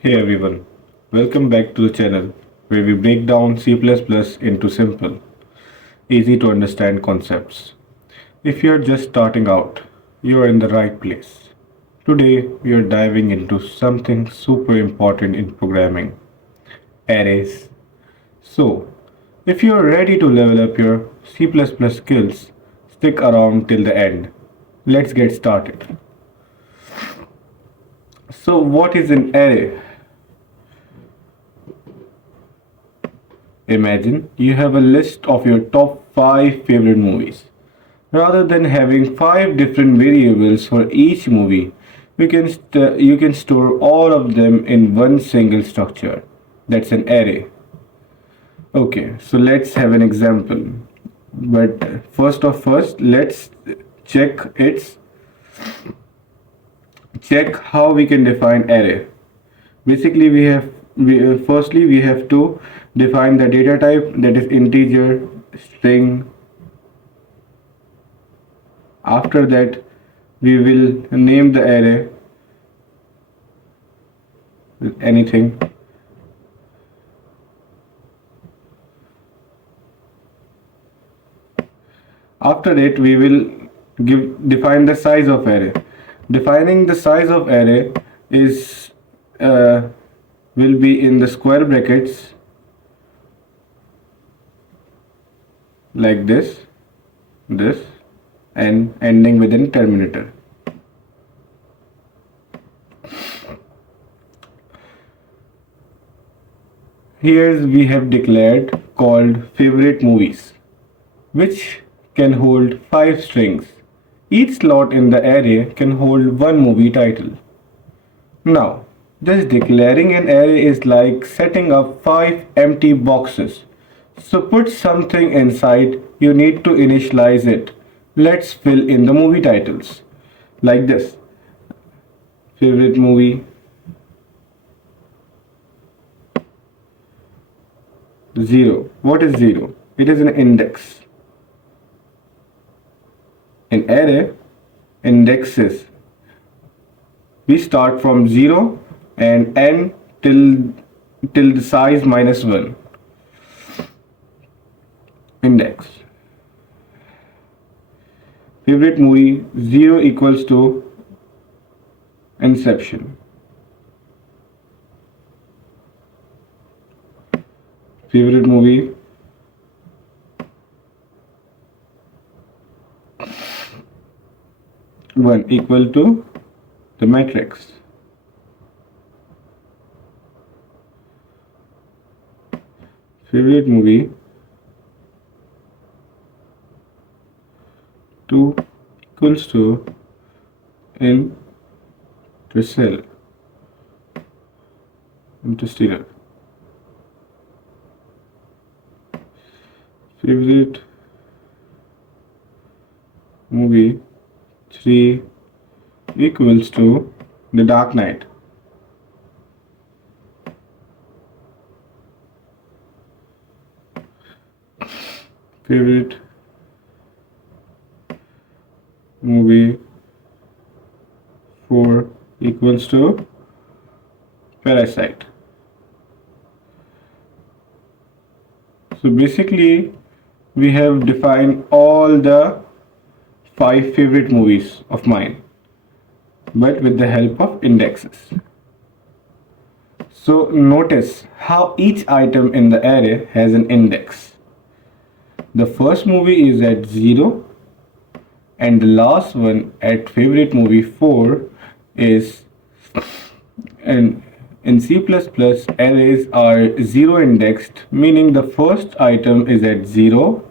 Hey everyone, welcome back to the channel where we break down C++ into simple, easy to understand concepts. If you're just starting out, you're in the right place. Today we are diving into something super important in programming, arrays. So, if you're ready to level up your C++ skills, stick around till the end. Let's get started. So, what is an array? Imagine you have a list of your top 5 favorite movies. Rather than having 5 different variables for each movie, you can store all of them in one single structure. That's an array. Okay, so let's have an example. But first, let's check its check how we can define array. Basically, firstly we have to define the data type, that is integer, string. After that, we will name the array with anything. After it, we will define the size of array. Defining the size of array is will be in the square brackets like this, and ending with an terminator. Here we have declared called favorite movies, which can hold 5 strings. Each slot in the array can hold one movie title. Now, just declaring an array is like setting up 5 empty boxes. So put something inside, you need to initialize it. Let's fill in the movie titles. Like this. Favorite movie 0. What is 0? It is an index. In array, indexes, we start from 0 and end till the size -1. Index. Favorite movie 0 equals to Inception. Favorite movie 1 equal to the matrix. Favorite movie 2 equals to Interstellar. Favorite movie 3 equals to The Dark Knight. Favorite movie 4 equals to Parasite. So basically, we have defined all the 5 favorite movies of mine, but with the help of indexes. So notice how each item in the array has an index. The first movie is at 0, and the last one at favorite movie 4 is, and in C++, arrays are 0 indexed, meaning the first item is at 0.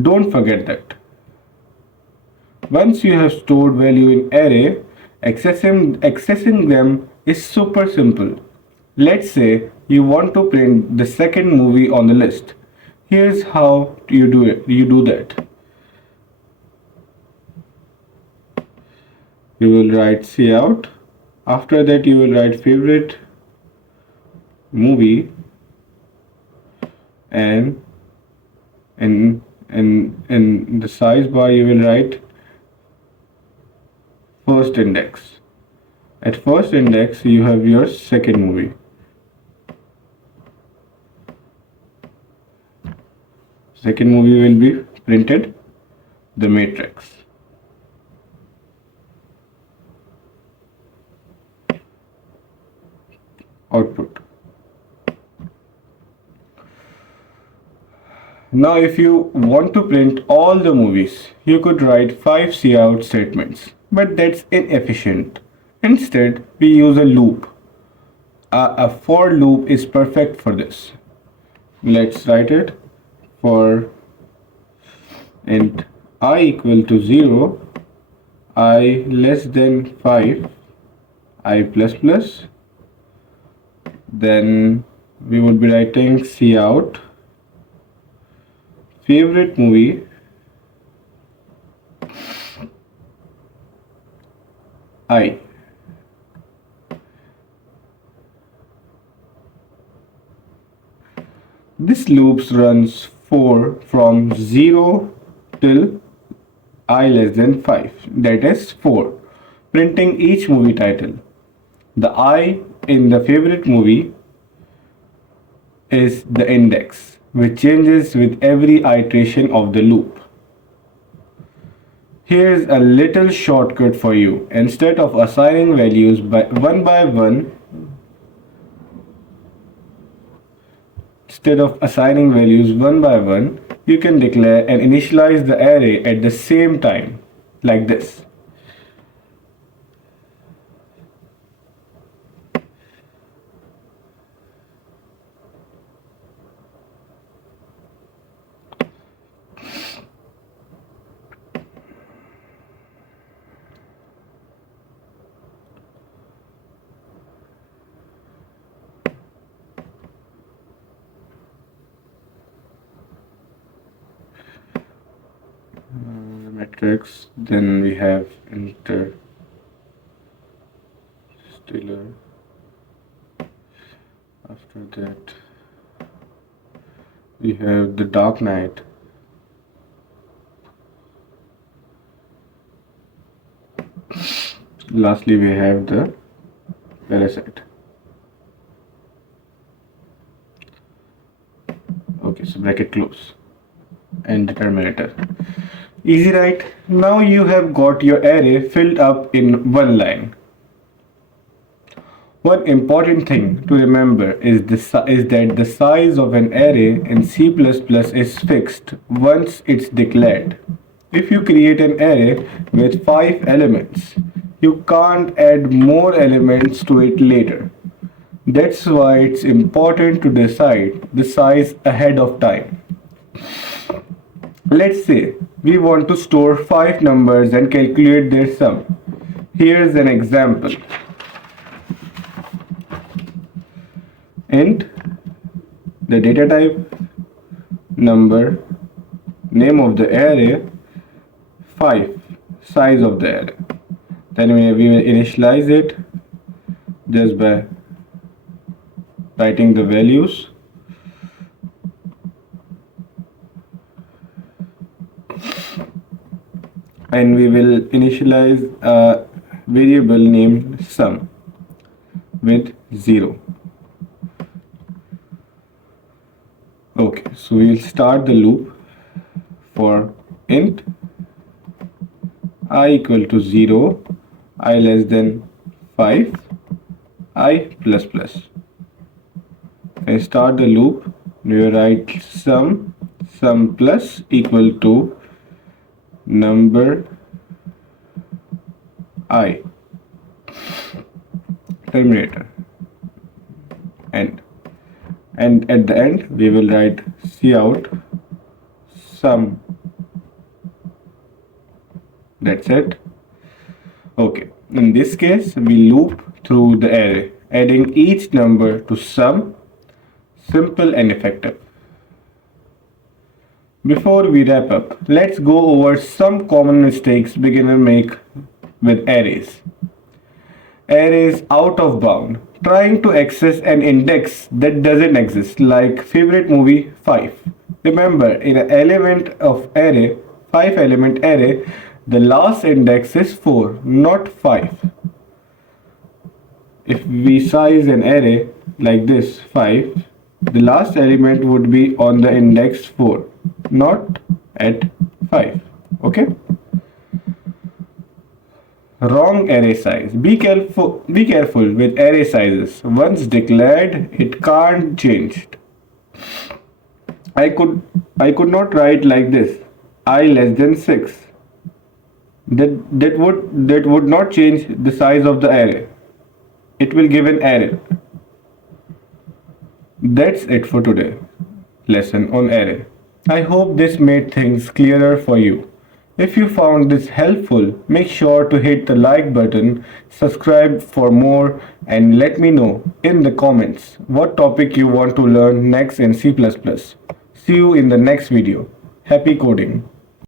Don't forget that. Once you have stored value in array, accessing them is super simple. Let's say you want to print the second movie on the list. Here's how you do it. You do that. You will write cout. After that, you will write favorite movie, and in the size bar you will write first index. At first index you have your second movie. second movie will be printed, The Matrix. Output. Now if you want to print all the movies, you could write 5 cout statements, but that's inefficient. Instead, we use a loop. A for loop is perfect for this. Let's write it. For int I equal to 0, I less than 5, I plus plus. Then we would be writing cout favorite movie I. This loop runs for from 0 till I less than 5, that is 4, printing each movie title. The I in the favorite movie is the index, which changes with every iteration of the loop. Here's a little shortcut for you. Instead of assigning values one by one, you can declare and initialize the array at the same time, like this. Matrix, then we have interstellar, after that we have the Dark Knight, lastly we have the Parasite. Okay, so bracket close and the terminator. Easy, right? Now you have got your array filled up in one line. One important thing to remember is that the size of an array in C++ is fixed once it's declared. If you create an array with 5 elements, you can't add more elements to it later. That's why it's important to decide the size ahead of time. Let's say we want to store 5 numbers and calculate their sum. Here's an example. Int the data type, number, name of the array, 5, size of the array. Then we will initialize it just by writing the values. And we will initialize a variable named sum with 0. Okay, so we will start the loop for int I equal to 0, I less than 5, I plus plus. And start the loop, we will write sum plus equal to number I, terminator, end. And at the end we will write cout sum. That's it. Okay, in this case we loop through the array, adding each number to sum. Simple and effective. Before we wrap up, let's go over some common mistakes beginners make with arrays. Arrays out of bound, trying to access an index that doesn't exist, like favorite movie 5. Remember, in an element of array, 5 element array, the last index is 4, not 5. If we size an array like this, 5, the last element would be on the index 4, not at 5. Okay? Wrong array size. Be careful with array sizes. Once declared, it can't change. I could not write like this. I less than 6. That would not change the size of the array. It will give an error. That's it for today. Lesson on array. I hope this made things clearer for you. If you found this helpful, make sure to hit the like button, subscribe for more, and let me know in the comments what topic you want to learn next in C++. See you in the next video. Happy coding!